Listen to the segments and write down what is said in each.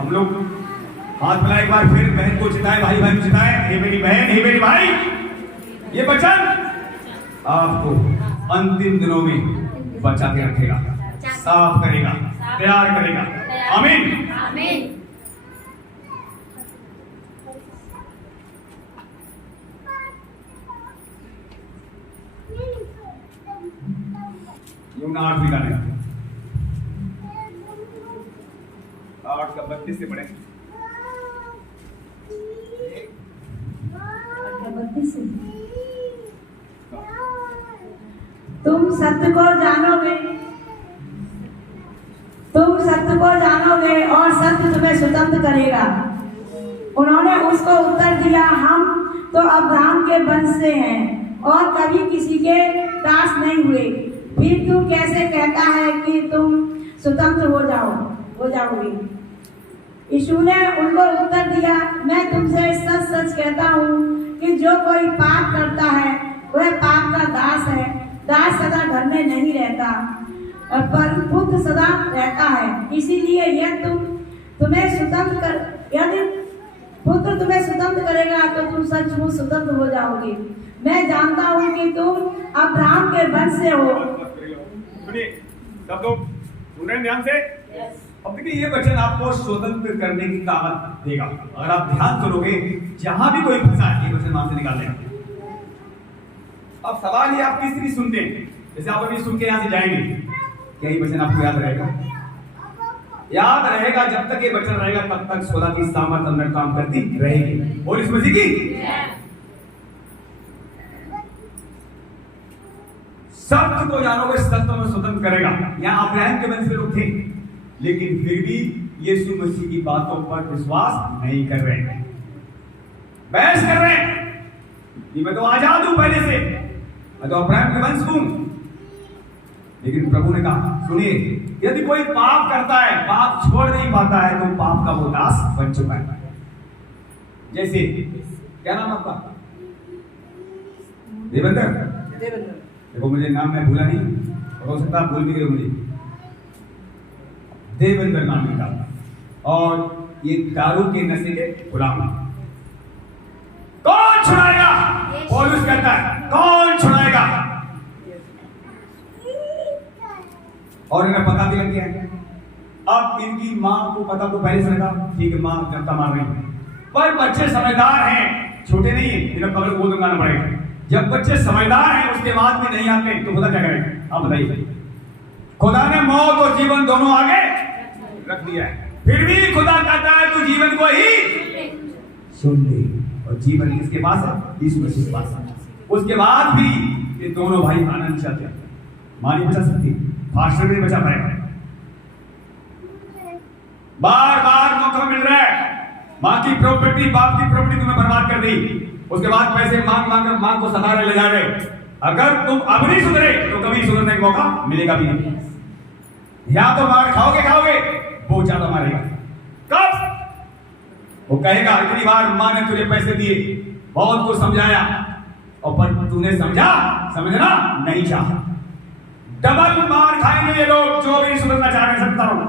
हम लोग हाथ मिलाए एक बार फिर बहन को चिताए, भाई बहन को चिताए। हे मेरी बहन, हे मेरी भाई, ये वचन आपको अंतिम दिनों में बचा के रखेगा, साफ करेगा, तैयार करेगा। आमीन आमीन। यूना 8 भी डालेगा, 8 का 32 से पढ़े। तुम सत्य को जानोगे, तुम सत्य को जानोगे और सत्य तुम्हें स्वतंत्र करेगा। उन्होंने उसको उत्तर दिया, हम तो अब्राहम के वंश से हैं और कभी किसी के दास नहीं हुए, फिर तू कैसे कहता है कि तुम स्वतंत्र हो जाओगे। यीशु ने उनको उत्तर दिया, मैं तुमसे सच सच कहता हूँ कि जो कोई पाप करता है वह पाप का दास है। दास सदा घर में नहीं रहता पर पुत्र सदा रहता है। इसीलिए यदि पुत्र तुम्हें स्वतंत्र करेगा तो तुम सचमुच स्वतंत्र हो जाओगे। मैं जानता हूँ कि तुम अब्राहम के वंश से हो। सुनिए सब लोग, सुन रहे हैं ध्यान से? अब देखिए, ये वचन आपको स्वतंत्र करने की ताकत देगा। अगर आप ध्यान करोगे, जहां भी कोई फंसा है ये वचन वहां से निकाल लेगा। अब सवाल ये आप किस लिए सुनते हैं? जैसे आप अभी सुन के यहां से जाएंगे, क्या ये वचन आपको याद रहेगा? याद रहेगा। जब तक ये वचन रहेगा तब तक खुदा की सामर्थ अंदर काम करती रहेगी। और इस मसीह की सत्य को जानोगे, सत्य में स्वतंत्र करेगा। यहाँ अब्राहम के वंश के लोग थे, लेकिन फिर भी यीशु मसीह की बातों पर विश्वास नहीं कर रहे, बहस कर रहे हैं। मैं तो आजाद हूं पहले से, मैं तो अब्राहम के वंश हूं। लेकिन प्रभु ने कहा, सुनिए, यदि कोई पाप करता है, पाप छोड़ नहीं पाता है, तो पाप का वो दास बन चुका है। जैसे क्या नाम आपका? देवेंद्र। देखो मुझे नाम मैं भूला नहीं, हो सकता आप भूल भी गए मुझे। देवेंद्र नाम लिखा, और ये दारू के नशे के गुलाम। कौन छुड़ाएगा? पौलुस कहता है, कौन छुड़ाएगा? और इन्हें पता भी लग गया है। अब इनकी मां को पता तो पहले से लगा, ठीक है मां जनता मार रही है, पर बच्चे समझदार हैं, छोटे नहीं है, इन्हें पकड़ गोद में लाना पड़ेगा। जब बच्चे समझदार हैं उसके बाद भी नहीं आते तो खुदा क्या करेगा? आप बताइए। खुदा ने मौत और जीवन दोनों आगे रख दिया है, फिर भी खुदा कहता है तू जीवन को ही सुन ले। और जीवन किसके पास है? यीशु मसीह के पास है। उसके बाद भी ये दोनों भाई आनंद चाहते हैं। मां नहीं बचा सकती, फास्टर नहीं बचा पाएगा। बार बार मौका मिल रहा है, मां की प्रॉपर्टी, बाप की प्रॉपर्टी तुम्हें बर्बाद कर दी। उसके बाद पैसे मांग मां को सता रहे, ले जा रहे। अगर तुम अब नहीं सुधरे तो कभी सुधरने का मौका मिलेगा भी नहीं। या तो मार खाओगे, वो ज्यादा मारेगा। कब? वो कहेगा, इतनी बार मां ने तुझे पैसे दिए, बहुत कुछ समझाया, और पर तूने समझना नहीं चाहा। डबल मार खाएंगे ये लोग जो भी सुधरना चाह रहे हैं। सकता हूं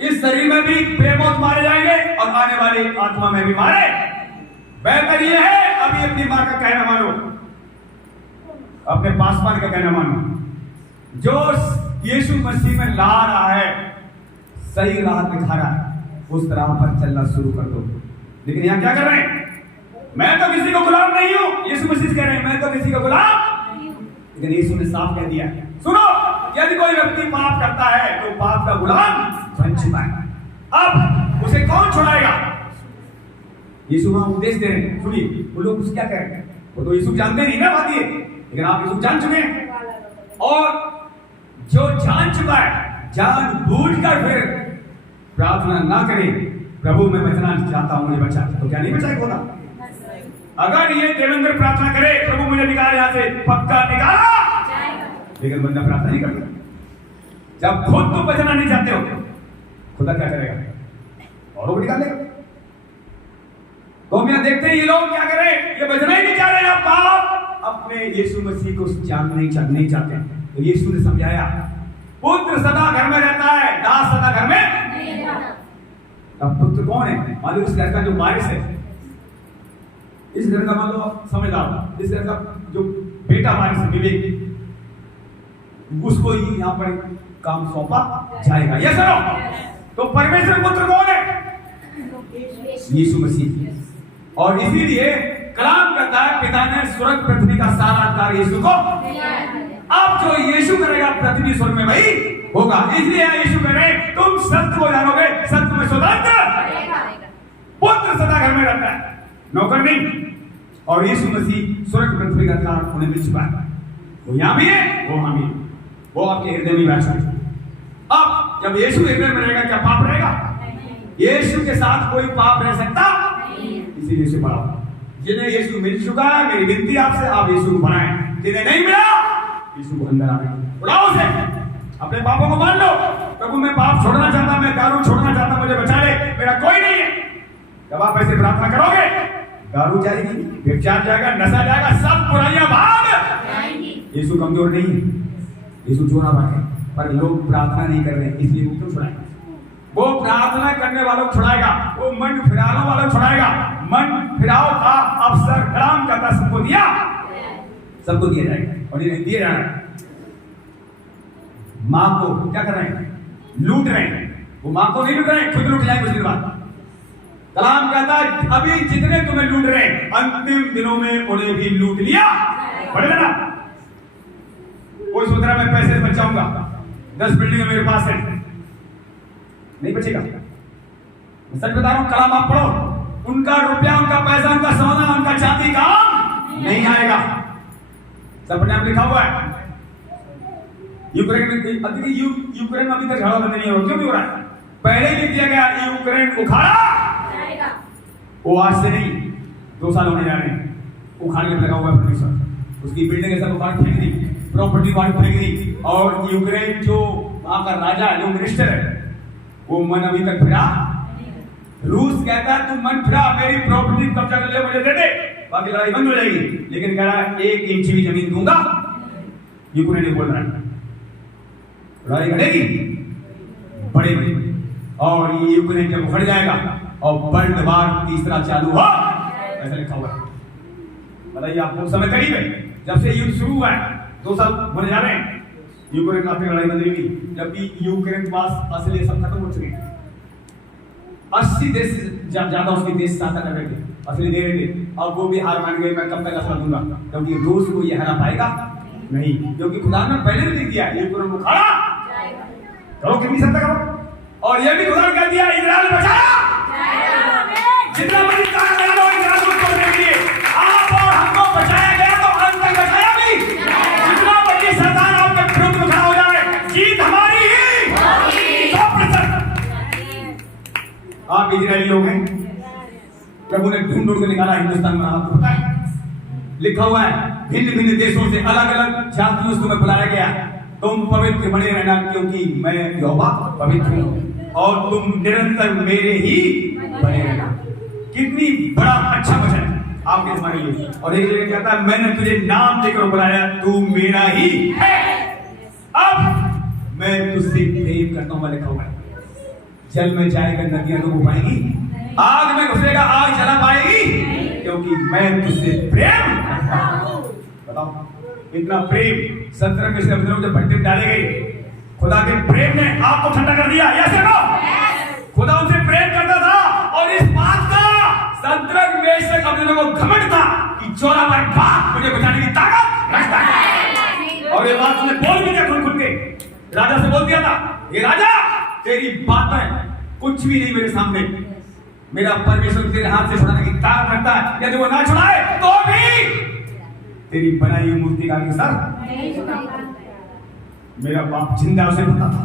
इस शरीर में भी बेमौत मारे जाएंगे और आने वाली आत्मा में भी मारे। बेहतर ये है अभी अपनी मां का कहना मानो, अपने पासवान का कहना मानो। जो यीशु मसीह में ला रहा है, सही राह दिखा रहा है, उस राह पर चलना शुरू कर दो। लेकिन यहां क्या कर रहे हैं? मैं तो किसी को गुलाम नहीं हूं, यीशु मसीह कह रहे हैं मैं तो किसी को गुलाम। लेकिन यीशु ने साफ कह दिया, सुनो, यदि कोई व्यक्ति पाप करता है तो पाप का गुलाम बन चुका है। अब उसे कौन छुड़ाएगा? यीशु वहां उपदेश दे रहे हैं। सुनिए, वो लोग क्या कह रहे हैं? वो तो यीशु जानते नहीं ना बात ये, लेकिन आप यीशु जान चुके हैं। और जो जान चुका है, जान बूझ कर फिर प्रार्थना ना करे, प्रभु मैं बचना चाहता हूं, मुझे बचा, तो क्या नहीं बचाएगा खुदा? अगर ये देवेंद्र प्रार्थना करे, प्रभु मुझे निकाल यहां से, पक्का निकाला, लेकिन बंदा प्रार्थना नहीं करता। जब खुद तुम बचना नहीं चाहते हो, खुदा क्या करेगा? और वो निकालेगा। तो हम यहां देखते हैं ये लोग क्या करे, ये बचना ही नहीं चाह रहे, पाप अपने यीशु मसीह को जानना नहीं चाहते। तो यीशु ने समझाया, पुत्र सदा घर में रहता है, दास सदा घर में नहीं रहता। अब पुत्र कौन है? मान लो इस घर का जो वारिस है, इस घर का मान लो समझदार, इस घर का जो बेटा वारिस है विवेक, उसको ही यहाँ पर काम सौंपा जाएगा। ये सुनो, तो परमेश्वर पुत्र कौन है? यीशु मसीह। और इसीलिए कलाम कहता है पिता ने स्वर्ग पृथ्वी का सारा अधिकार यीशु को। अब जो यीशु करेगा पृथ्वी स्वर्ग में वही होगा। इसलिए यीशु कह रहे तुम सत्य को जानोगे, सत्य में स्वतंत्र पुत्र सदा घर में रहता है, नौकर नहीं। और यीशु मसीह स्वर्ग पृथ्वी का अधिकार उन्हें मिल चुका है। वो यहां भी है, वो वहां भी है, वो आपके हृदय में बैठा है। अब जब यीशु हृदय में रहेगा क्या पाप रहेगा? यीशु के साथ कोई पाप रह सकता? इसीलिए यीशु बढ़ाओ। जिन्हें यीशु मिल चुका है, मेरी विनती आपसे, आप यीशु को बनाएं। जिन्हें नहीं मिला, यीशु को अंदर आने बुलाओ से, अपने पापों को मान लो। प्रभु मैं पाप छोड़ना चाहता, मैं दारू छोड़ना चाहता, मुझे बचा ले, मेरा कोई नहीं है। जब आप ऐसे प्रार्थना करोगे, दारू जाएगी, व्यभिचार जाएगा, नशा जाएगा, सब बुराइयां भाग जाएंगी। यीशु कमजोर नहीं है, यीशु जोरावर है, पर लोग प्रार्थना नहीं कर रहे, इसलिए वो क्यों छुड़ाएगा? वो प्रार्थना करने वालों को छुड़ाएगा, वो मन फिराने वालों को छुड़ाएगा। मन फिराव का अवसर कलाम कहता सबको दिया, सबको दिया जाएगा। और ये दिया जा रहा है, मां को क्या कर रहे हैं? लूट रहे हैं। वो मां को नहीं लूट रहे हैं, खुद लूट जाएंगे कुछ दिन बाद। कलाम कहता है अभी जितने तुम्हें लूट रहे हैं, अंतिम दिनों में उन्हें भी लूट लिया पड़ेगा ना। कोई सोच रहा मैं पैसे बचाऊंगा, 10 बिल्डिंग मेरे पास है, नहीं बचेगा। मैं सच बता रहा हूं, कलाम आप पढ़ो, उनका रुपया, उनका पैसा, उनका सोना, उनका चांदी काम नहीं आएगा। सपने में लिखा हुआ है। यूक्रेन में अभी तक झगड़ा बंद नहीं हो, क्यों नहीं हो रहा है? पहले ही लिख दिया गया यूक्रेन उखाड़ा जाएगा। वो आज से नहीं, 2 साल होने जा रहे हैं, उखाड़ने लगा हुआ है परमेश्वर। उसकी बिल्डिंग सब उखाड़ फेंक दी, प्रॉपर्टी उखाड़ फेंक दी। और यूक्रेन जो वहां का राजा है, जो मिनिस्टर है, वो मन अभी तक फिरा। रूस कहता है तू मन फिरा, मेरी प्रॉपर्टी कब्जा कर ले, मुझे दे दे, बाकी लड़ाई बंद हो जाएगी। लेकिन कह रहा है 1 इंच भी जमीन दूंगा, यूक्रेन नहीं बोल रहा है। लड़ाई घटेगी, बढ़ेगी, और ये यूक्रेन जब उखड़ जाएगा और वर्ल्ड वार 3रा चालू हो, ऐसा लिखा हुआ है। बताइए आपको समय करीब है, जब से युद्ध शुरू हुआ है, 2 साल होने जा रहे हैं, यूक्रेन में लड़ाई बंद नहीं, जबकि यूक्रेन के पास असली सब खत्म हो चुके हैं। 80 देश ज्यादा उसके देश साथ कर रहे थे, असली दे रहे थे, और वो भी हार मान गए। मैं कब तक असला दूंगा, क्योंकि रूस को ये हरा पाएगा नहीं, क्योंकि खुदा ने पहले भी लिख दिया यूक्रेन को खड़ा करो, कितनी सत्ता करो। और ये भी खुदा ने कह दिया इजराइल बचाया, जितना बड़ी ताकत है वो इजराइल को तोड़ने के लिए आप और हमको बचाया गया, तो अंत तक बचाया भी। जितना बड़ी शैतान आपके विरुद्ध में खड़ा हो जाए, जीत हमारी ही होगी 100%। आप इजरायली लोग हैं, प्रभु ने ढूंढ ढूंढ के निकाला हिंदुस्तान में, आपको पता है लिखा हुआ है भिन्न भिन्न देशों से अलग अलग जातियों से तुम्हें बुलाया गया, तुम पवित्र बने रहना, क्योंकि मैं यहोवा पवित्र हूं, और तुम निरंतर मेरे ही बने रहना। कितनी बड़ा अच्छा वचन आपके हमारे लिए। और एक जगह कहता है मैंने तुझे नाम देकर बुलाया, तू मेरा ही है, अब मैं तुझसे प्रेम करता हूं। लिखा हुआ है जल में जाएगा नदियां तो डूब पाएगी, आग में घुसेगा आग जला पाएगी, क्योंकि मैं तुझसे प्रेम करता हूं। बताओ इतना प्रेम 17 में से जब भट्टे में डाले गए, खुदा के प्रेम ने आपको ठंडा कर दिया। यस नो, खुदा उनसे प्रेम करता था, और इस बात का 17 में से अपने लोगों को घमंड था कि 14 बार मुझे बचाने की ताकत रखता है। और ये बात उसने बोल भी दिया खुल के, राजा से बोल दिया था, ये राजा तेरी बातें कुछ भी नहीं मेरे सामने, मेरा परमेश्वर तेरे हाथ से छुड़ाने की ताकत रखता है, यदि वो ना छुड़ाए तो भी तेरी बनाई हुई मूर्ति का आगे सर नहीं झुकाऊंगा। मेरा बाप जिंदा उसे पता था।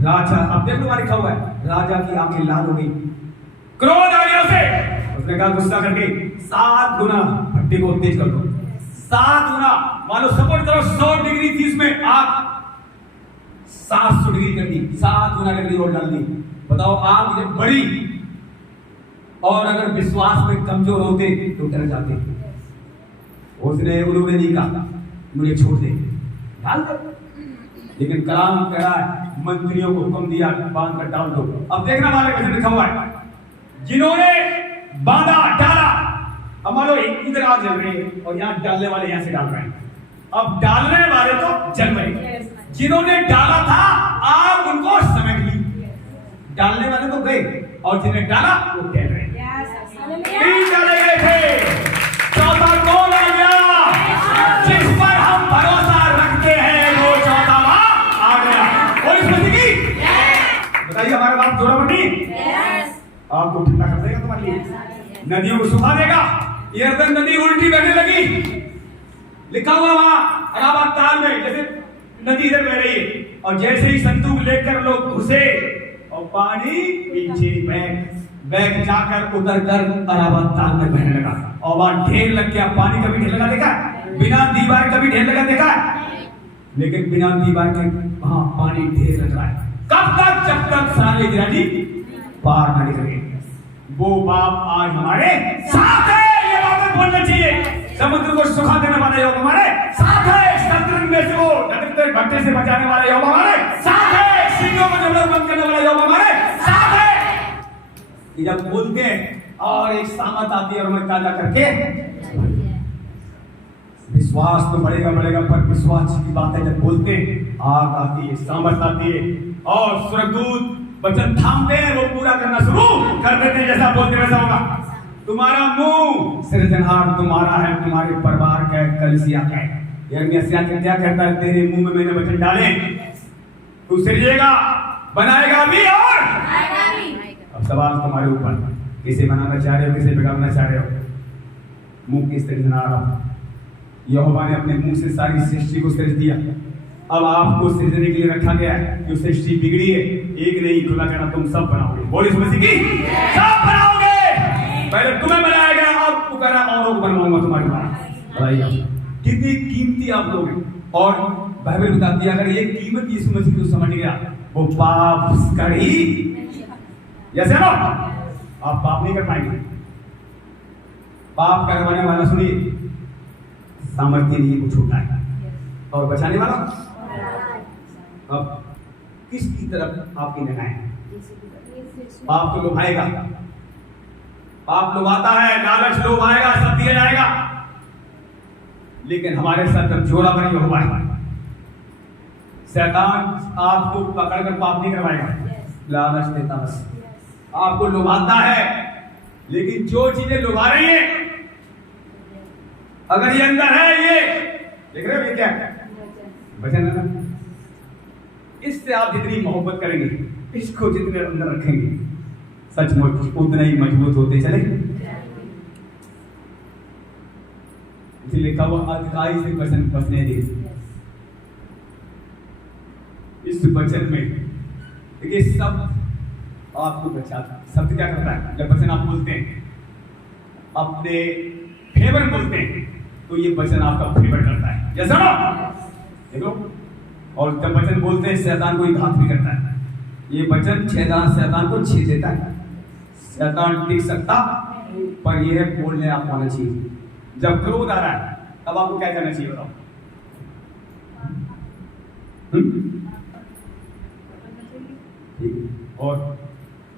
राजा, अब देख लो लिखा हुआ है, राजा की आंखें लाल हो गई, क्रोध आ गया उसे। उसने कहा गुस्सा करके 7 गुना भट्टी को तेज कर दो, 7 गुना, मानो सपोर्ट करो 100 डिग्री थी इसमें, आग 700 डिग्री कर दी, 7 गुना कर दी और डाल दी। बताओ आग जब बढ़ी, और अगर विश्वास में कमजोर होते तो डर जाते। उसने उन्होंने नहीं कहा मुझे छोड़ दे, डाल दो, लेकिन कलाम कह रहा है मंत्रियों को हुक्म दिया बांध कर डाल दो। अब देखना वाले वचन लिखा हुआ है, जिन्होंने बांधा डाला। अब मान लो इधर आग जल रही है और यहाँ डालने वाले यहाँ से डाल रहे हैं। अब डालने वाले तो जल रहे, जिन्होंने डाला था आग उनको समेट ली। डालने वाले तो गए और जिन्हें डाला वो टहल रहे। तीन डाले गए थे, चौथा कौन आ गया? जिस पर हम भरोसा रखते हैं वो चौथा आ गया। और इस मसीह की बताइए, हमारे बाप जोड़ा बनी आपको ठंडा कर देगा, तुम्हारे लिए नदियों को सुखा देगा। यरदन नदी उल्टी बहने लगी, लिखा हुआ वहां अराबाद ताल में, जैसे नदी इधर बह रही है और जैसे ही संदूक लेकर लोग घुसे और पानी पीछे बैग जाकर उतर कर अराबाद ताल में बहने लगा और वहां ढेर लग गया। पानी कभी ढेर लगा देखा? बिना दीवार कभी ढेर लगा देखा? लेकिन बिना दीवार के वहां पानी ढेर लग रहा है। कब तक? जब तक सारे गिराजी पार न निकले। वो बाप आज हमारे साथ है, ये बातें बोलना चाहिए। समुद्र को सुखा देने वाला योग हमारे साथ है, शत्रु में से वो डरते भट्टे से बचाने वाला योग हमारे साथ है, सिंहों को जबरदस्त बंद करने वाला योग हमारे साथ है। ये जब बोलते हैं और एक सामत आती है और मैं ताजा करके, विश्वास तो बढ़ेगा पर विश्वास की बात है। जब बोलते हैं आग आती है, सामर्थ आती है और स्वर्गदूत वचन थामते हैं, वो पूरा करना शुरू कर देते हैं। जैसा बोलते वैसा होगा। तुम्हारा मुंह सृजनहार तुम्हारा है, तुम्हारे परिवार का कलीसिया का है। यिर्मयाह क्या कहता है? तेरे मुंह में मैंने वचन डाले, तू सृजेगा, बनाएगा भी और आएगा भी। अब सवाल तुम्हारे ऊपर, किसे बनाना चाह रहे हो, किसे बिगाड़ना चाह रहे हो? मुंह की सृजनहार हो। यहोवा ने अपने मुंह से सारी सृष्टि को सृज दिया। अब आपको सृजने के लिए रखा गया है। जो सृष्टि बिगड़ी है, एक नहीं, खुला कहना तुम सब बनाओगे। बोलिए मसीह की, सब बनाओगे। पहले तुम्हें बनाया गया, अब तू कहना औरों को बनवाऊंगा तुम्हारे द्वारा। कितनी कीमती आप लोग हैं। और बाइबल बताती है अगर ये कीमत यीशु मसीह को समझ गया, वो पाप कर ही जैसे ना आप पाप नहीं कर पाएंगे। पाप करवाने वाला सुनिए सामर्थ्य नहीं, वो छोटा है, और बचाने वाला अब किसकी तरफ आपकी निगाहें हैं? पाप तो लुभाएगा, पाप लुभाता है, लालच लोभ आएगा, सब दिया जाएगा। लेकिन हमारे साथ जब जोड़ा बनी हुआ है, शैतान आपको पकड़कर पाप नहीं करवाएगा, लालच देता बस आपको लुभाता है। लेकिन जो चीजें लुभा रही है, अगर ये अंदर है, ये देख रहे हो, ये क्या है? वचन है ना। इससे आप जितनी मोहब्बत करेंगे, इसको जितने अंदर रखेंगे, सचमुच उतना ही मजबूत होते चले। इसलिए लिखा हुआ अधिकारी से वचन बसने दे। इस वचन में देखिए शब्द आपको बचाता। शब्द क्या करता है? जब वचन आप बोलते हैं, अपने फेवर में बोलते हैं, तो ये वचन आपका फेवर करता है। जैसा ना देखो, और जब वचन बोलते हैं शैतान को घात भी करता है। ये वचन शैतान को छीन देता है। शैतान टिक सकता, पर यह बोलने आपको आना चाहिए। जब क्रोध आ रहा है, तब आपको क्या करना चाहिए बताओ? और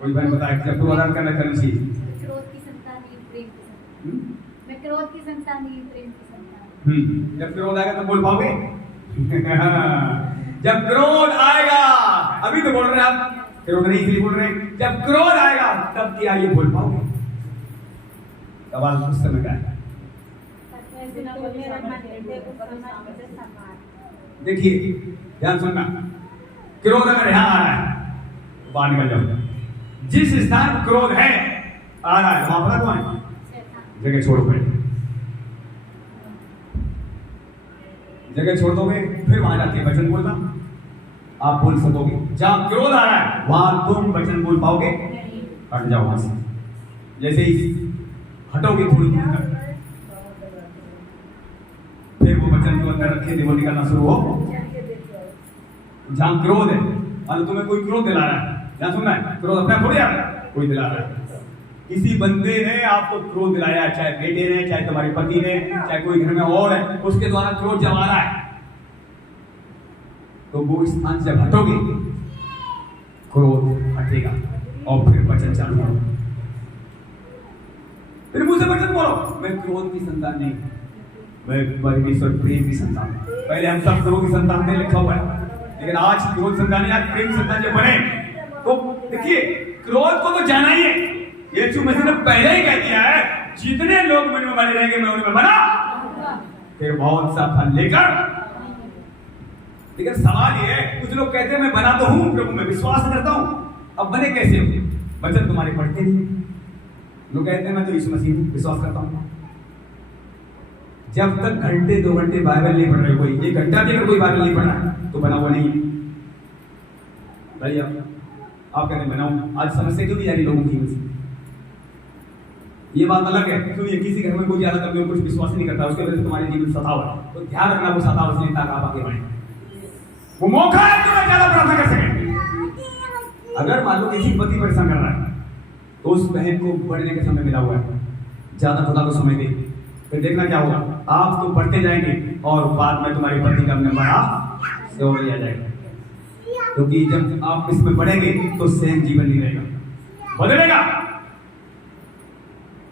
कोई भाई बताए जब क्रोध करना चाहिए? क्रोध की संतान नहीं, प्रेम की संतान। मैं क्रोध की संतान नहीं, प्रेम की संतान। जब क्रोध आएगा तब बोल पाओगे? जब क्रोध आएगा, अभी तो बोल रहे हैं आप, क्रोध नहीं इसलिए बोल रहे हैं। जब क्रोध आएगा तब क्या ये बोल पाओगे? सवाल उस समय का है। देखिए ध्यान सुनना, क्रोध अगर यहां आ रहा है तो बाहर निकल जाओ। जिस स्थान क्रोध है आ रहा है, वहां पर कौन है? जगह छोड़ो, पहले जगह छोड़ दोगे, फिर वहां जाके वचन बोलना आप बोल सकोगे। जहां क्रोध आ रहा है वहां तुम वचन बोल पाओगे? हट जाओ वहां से। जैसे ही हटोगे थोड़ी दूर तक, फिर वो वचन जो अंदर रखे थे वो निकलना शुरू हो। जहां क्रोध है, मान लो तुम्हें कोई क्रोध दिला रहा है, क्या सुनना है? क्रोध अपना थोड़ी आ रहा है, कोई दिला रहा है। किसी बंदे ने आपको क्रोध दिलाया, चाहे बेटे ने, चाहे तुम्हारे पति ने, चाहे कोई घर में और है, उसके द्वारा क्रोध जमा रहा है। तो वो स्थान से जब हटोगे, क्रोध हटेगा और फिर वचन चालू करो। फिर मुझसे वचन बोलो, मैं क्रोध की संतान नहीं, मैं परमेश्वर प्रेम की संतान हूं। पहले हम सब क्रोध की संतान में लिखा हुआ है, लेकिन आज क्रोध संतान नहीं, आज प्रेम संतान जब बने तो देखिए क्रोध को तो जाना ही है। यीशु मसीह ने पहले ही कह दिया है, जितने लोग मुझ में बने रहेंगे मैं उनमें बना, फिर बहुत सा फल लेकर। लेकिन सवाल ये है, कुछ लोग कहते हैं मैं बना तो हूं प्रभु में विश्वास करता हूं, अब बने कैसे हो? वचन तुम्हारे पढ़ते नहीं। लोग कहते हैं मैं तो यीशु मसीह विश्वास करता हूं। जब तक घंटे 2 घंटे बाइबल नहीं पढ़ रहे, कोई 1 घंटा भी अगर कोई बाइबल नहीं पढ़ रहा है तो बना हुआ नहीं। भैया आप कहते बनाऊं, आज समस्या क्यों नहीं जा रही लोगों की? ये बात अलग है, क्यों ये किसी घर में कोई ज्यादा कभी कुछ विश्वास नहीं करता, उसके वजह से तुम्हारे जीवन सताव है, तो ध्यान रखना वो सताव इसलिए ताकि आप आगे बढ़े। वो मौका है कि मैं ज्यादा प्रार्थना कर सके। अगर मान लो किसी पति परेशान कर रहा है तो उस बहन को बढ़ने का समय मिला हुआ है, ज्यादा खुदा को समय दे, फिर देखना क्या होगा, आप तो बढ़ते जाएंगे और बाद में तुम्हारे पति का नंबर आप से हो आ जाएगा। क्योंकि जब आप इसमें बढ़ेंगे तो सेम जीवन नहीं रहेगा, बदलेगा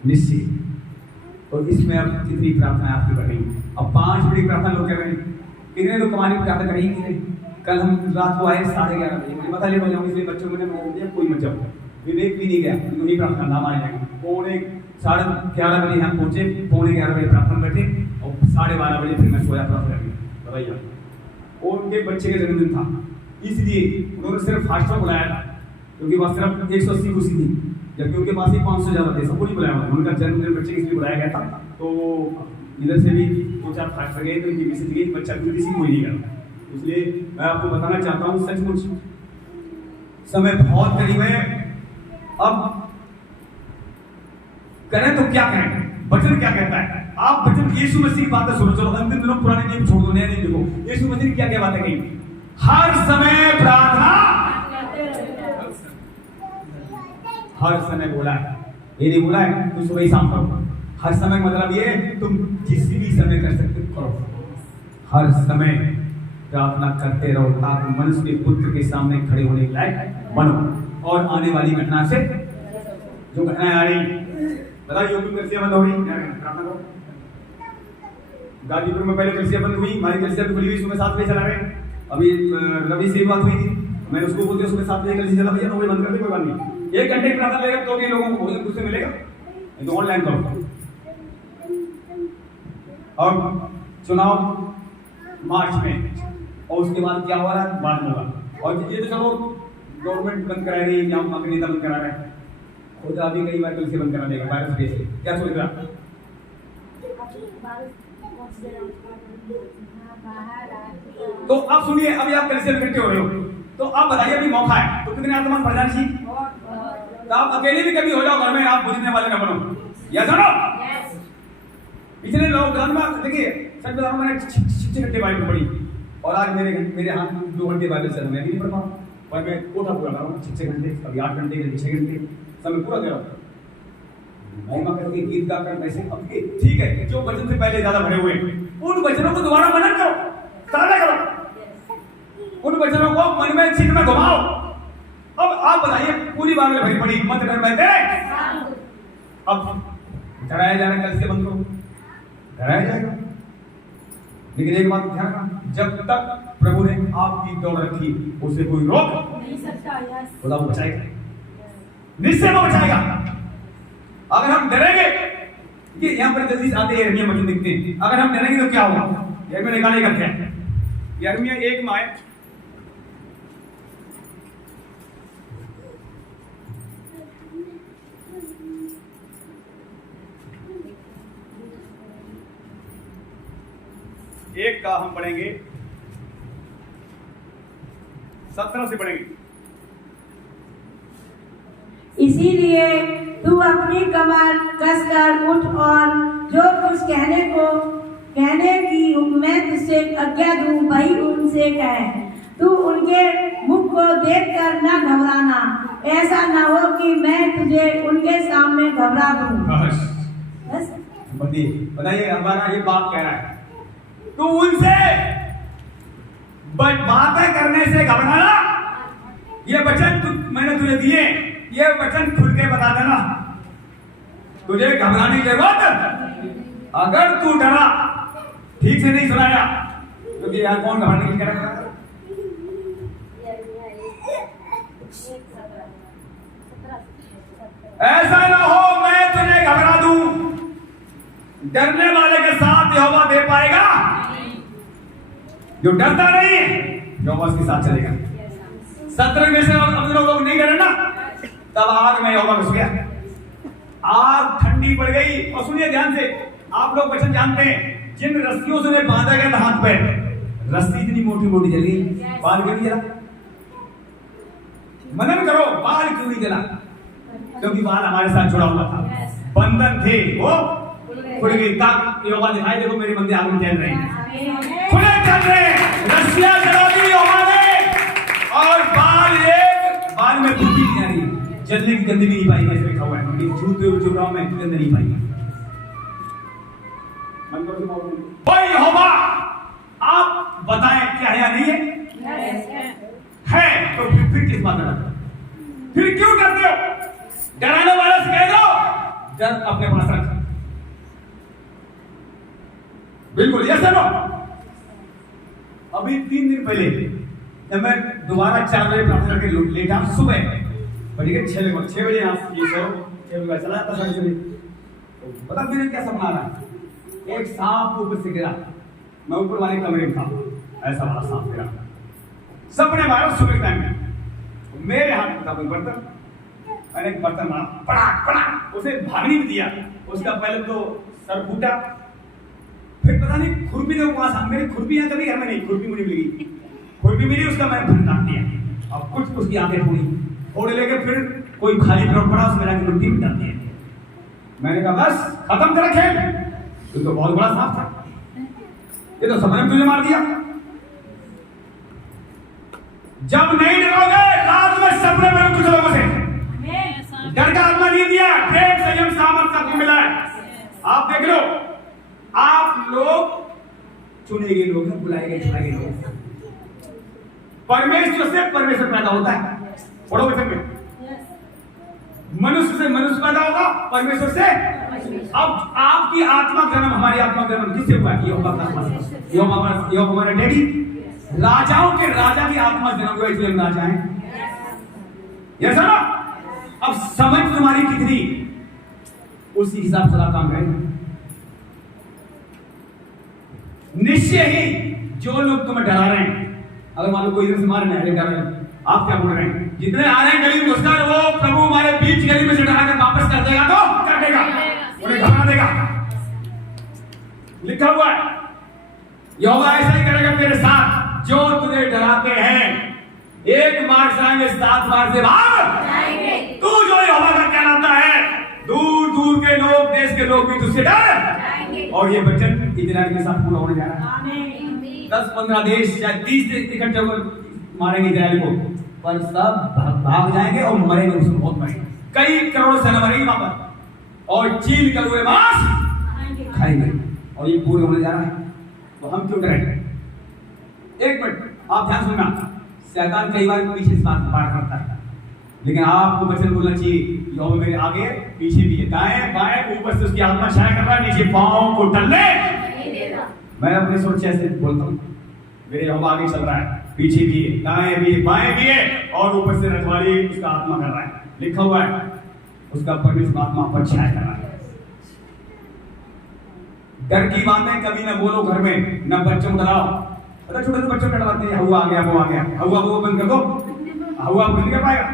निश्चित। और इसमें अब कितनी प्रार्थना आपकी बढ़ रही है? अब 5 बड़ी प्रार्थना लोग कर रहे हैं, कितने लोग कमाने की प्रार्थना करेंगे कि नहीं? कल हम रात को आए 11:30 बजे, मुझे पता ले जाऊंगा, इसलिए बच्चों को मैंने बोल दिया कोई मत जाओ, विवेक भी नहीं गया, नहीं प्रार्थना नाम आ जाएगा। 11:30 बजे हम पहुंचे, 11:45 बजे प्रार्थना बैठे और 12:30 बजे फिर मैं सोया प्रार्थना करके बताइए। और उनके बच्चे का जन्मदिन था, इसलिए उन्होंने सिर्फ फास्टर बुलाया था, क्योंकि वह सिर्फ 180 कुर्सी थी, जबकि उनके पास ही 500 ज्यादा थे, सबको नहीं बुलाया हुआ। उनका जन्मदिन बच्चे के लिए बुलाया गया था, तो इधर से भी 2-4 फास्टर गए, तो इनकी मैसेज गई बच्चा किसी कोई नहीं करता। इसलिए मैं आपको बताना चाहता हूँ सचमुच समय बहुत करीब है। अब करें तो क्या करें? वचन क्या कहता है? आप वचन यीशु मसीह की बातें सुनो। चलो अंतिम दिनों पुराने नियम छोड़ दो, नए नियम देखो। यीशु मसीह ने क्या क्या बातें कही? हर समय प्रार्थना, हर समय बोला है, ये नहीं बोला है तुम सुबह शाम करो। हर समय मतलब ये तुम किसी भी समय कर सकते करो। हर समय प्रार्थना करते रहो ताकि मनुष्य के पुत्र के सामने खड़े होने के लायक बनो और आने वाली घटना से जो घटनाएं आ रही, बताइए यूपी में कलसिया बंद हो रही, प्रार्थना करो। गाजीपुर में पहले कलसिया बंद हुई, हमारी कलसिया खुली हुई, सुबह 7 बजे चला रहे। अभी रवि से बात हुई थी, मैंने उसको बोल दिया सुबह 7 बजे कलसिया चला, भैया 9 बजे बंद कर दे, कोई बात नहीं। 1 घंटे की प्रार्थना लेगा तो भी लोगों को भोजन खुद से मिलेगा, तो ऑनलाइन करो। और चुनाव मार्च में, और उसके बाद क्या हो रहा है बाद में होगा। और ये तो चलो गवर्नमेंट बंद करा रही है, या हम नेता बंद करा रहे हैं, खुद अभी कई बार कल से बंद करा देगा वायरस के से। क्या सोच रहा? तो अब सुनिए, अभी आप कल से इकट्ठे हो रहे हो, तो आप बताइए अभी मौका है, तो कितने आत्मा बढ़ जाना चाहिए? तो आप अकेले भी कभी हो जाओ घर में, आप बुझने वाले ना बनो, या सुनो। पिछले लॉकडाउन में देखिए सच बता रहा हूं, मैंने 6 घंटे बाइबल पढ़ी, और आज मेरे हाथ में 2 घंटे बाइबल चल, मैं भी नहीं पढ़ पाऊँ, पर मैं कोठा पूरा कर रहा हूँ 6 घंटे, कभी 8 घंटे, कभी 6 घंटे, समय पूरा दे रहा हूँ। महिमा करके गीत गाकर वैसे अब ठीक है, जो वचन से पहले ज्यादा भरे हुए उन वचनों को दोबारा मनन करो, ताजा करो, उन वचनों को मन में चित्त में घुमाओ। अब आप बताइए, पूरी बात में भरी पड़ी, मत डर बैठे, अब डराया जा रहा है, कल से बंद करो, डराया जाएगा। लेकिन एक बात ध्यान रखना, जब तक प्रभु ने आपकी दौड़ रखी उसे कोई रोक नहीं सकता। खुदा वो बचाएगा, निश्चय वो बचाएगा। अगर हम डरेंगे, ये यहाँ पर जल्दी से आते हैं यिर्मयाह वचन दिखते हैं, अगर हम डरेंगे तो क्या होगा? यिर्मयाह निकालेगा क्या? यिर्मयाह 1 में आए, एक का हम पढ़ेंगे 17 से पढ़ेंगे। इसीलिए तू अपनी कमर कसकर उठ और जो कुछ कहने की मैं तुझसे आज्ञा दूं वही उनसे कह। तू उनके मुख को देखकर न घबराना, ऐसा न हो कि मैं तुझे उनके सामने घबरा दूं। बस बताइए हमारा ये बाप कह रहा है, तू उनसे बातें करने से घबराना। ये वचन मैंने तुझे दिए, ये वचन खुल के बता देना, तुझे घबराने की जरूरत। अगर तू डरा, ठीक से नहीं सुनाया, क्योंकि यहाँ कौन घबराने की करेगा? ऐसा ना हो मैं तुझे घबरा दूं। डरने वाले के साथ यहोवा दे पाएगा, जो डरता नहीं है यहोवा उसके साथ चलेगा। 17 में से हम लोग नहीं डरे ना, तब आग में यहोवा घुस गया, आग ठंडी पड़ गई। और सुनिए ध्यान से, आप लोग वचन जानते हैं, जिन रस्सियों से उन्हें बांधा गया था हाथ पे, रस्सी इतनी मोटी मोटी जल गई, बाल क्यों नहीं जला? मनन करो, बाल क्यों नहीं जला? क्योंकि बाल हमारे साथ जुड़ा हुआ था, बंधन थे, वो खुल गई। यहोवा दिखाई, देखो मेरे बंदे आग में जल रहे हैं, खुले चल रहे हैं, रस्सियां जला दी यहोवा ने, और बाल में खुद भी नहीं आ रही, जलने की गंदी नहीं पाई। ऐसे लिखा हुआ है, झूठ चुप रहा हूं मैं, गंद नहीं पाई। कोई यहोवा, आप बताएं क्या है या नहीं है? है तो फिर किस बात में, फिर क्यों करते हो? डराने वाला से कह दो, डर अपने पास रख। बिल्कुल ये सुनो, अभी 3 दिन पहले जब मैं दोबारा 4 बजे प्रार्थना करके लेटा सुबह, ठीक है 6 बजे यहाँ 6 बजे चला जाता साढ़े 6 बजे, तो पता मेरे क्या सपना आ रहा है? एक सांप ऊपर से गिरा, मैं ऊपर वाले कमरे में था, ऐसा वाला सांप गिरा, सपने मारा सुबह टाइम में, मेरे हाथ में था कोई बर्तन, मैंने एक बर्तन मारा, पड़ाक पड़ाक, उसे भागने भी दिया, उसका पहले तो सर फूटा, फिर पता नहीं खुरपी ने वहां, मेरी खुरपी है कभी घर में नहीं, खुरपी मुझे मिली, खुरपी मिली, उसका मैंने फन काट दिया, अब कुछ उसकी आंखें फोड़ी लेके फिर कोई खाली ड्रॉप पड़ा, उसमें जाके मिट्टी में डाल दिया। मैंने कहा बस खत्म कर खेल, तो बहुत बड़ा सांप था, ये तो सपने में तुझे मार दिया। जब नहीं डरोगे, रात में सपने में कुछ लोगों से डर का आत्मा नहीं दिया, प्रेम संयम सामर्थ का मिला है। आप देख लो, आप लोग चुने गए लोग हैं, बुलाए गए चुनाए गए लोग। परमेश्वर से परमेश्वर पैदा होता है, पढ़ो वचन में, मनुष्य से मनुष्य पैदा होगा, परमेश्वर से। अब आपकी आत्मा जन्म, हमारी आत्मा जन्म किससे हुआ? यहोवा हमारे डैडी, राजाओं के राजा की आत्मा जन्म हुआ, इसलिए हम राजा हैं। ये सुनो, अब समझ तुम्हारी कितनी, उसी हिसाब से काम करें। निश्चय ही जो लोग तुम्हें डरा रहे हैं, अगर मान लो कोई इधर से मारने आ रहे हैं, आप क्या बोल रहे हैं? जितने आ रहे हैं गली में घुसकर, वो प्रभु हमारे बीच गली में से डरा कर वापस कर देगा तो कर देगा, उन्हें घबरा देगा। लिखा हुआ है, यहोवा ऐसा ही करेगा तेरे साथ, जो तुझे डराते हैं 1 मार्ग से आएंगे, 7 मार्ग से भाग जाएंगे। तू जो यहोवा का कहलाता है, दूर दूर के लोग, देश के लोग भी तुझसे डर जाएंगे। और ये वचन इजराइल के साथ पूरा होने जा रहा है। 10-15 देश या 30 देश इकट्ठे होकर मारेंगे इजराइल को, पर सब भाग जाएंगे और मरेंगे, उसमें बहुत मरेंगे, कई करोड़ सेना मरेगी वहां पर, और चील कर हुए मांस खाएंगे, और ये पूरे होने जा रहा है। तो हम क्यों डरेंगे? एक मिनट आप ध्यान सुनना, शैतान कई बार पीछे से पार करता है, लेकिन आपको वचन बोलना चाहिए, यहोवा मेरे आगे पीछे भी है, दाएं बाएं ऊपर से उसकी आत्मा छाया कर रहा है, नीचे पांव को टलने नहीं देता। मैं अपने सोच ऐसे बोलता हूँ, मेरे यहोवा आगे चल रहा है, पीछे भी है, दाएं भी है, बाएं भी है, और ऊपर से रखवाली उसका आत्मा कर रहा है। लिखा हुआ है, उसका परमेश्वर आत्मा पर छाया कर रहा है। डर की बातें कभी ना बोलो घर में, न बच्चों को डराओ। पता छोटे छोटे बच्चों को डरवाते हैं, हुआ आ गया, वो आ गया, हुआ वो बंद कर दो, हुआ कुछ नहीं कर पाएगा,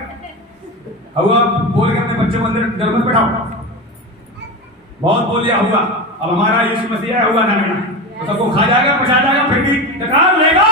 हुआ बोल के अपने बच्चों को अंदर डर मत बैठाओ। बहुत बोल लिया हुआ, अब हमारा यीशु मसीह है, हुआ ना लेना, तो सबको खा जाएगा, पचा जाएगा, फिर भी टकराव लेगा।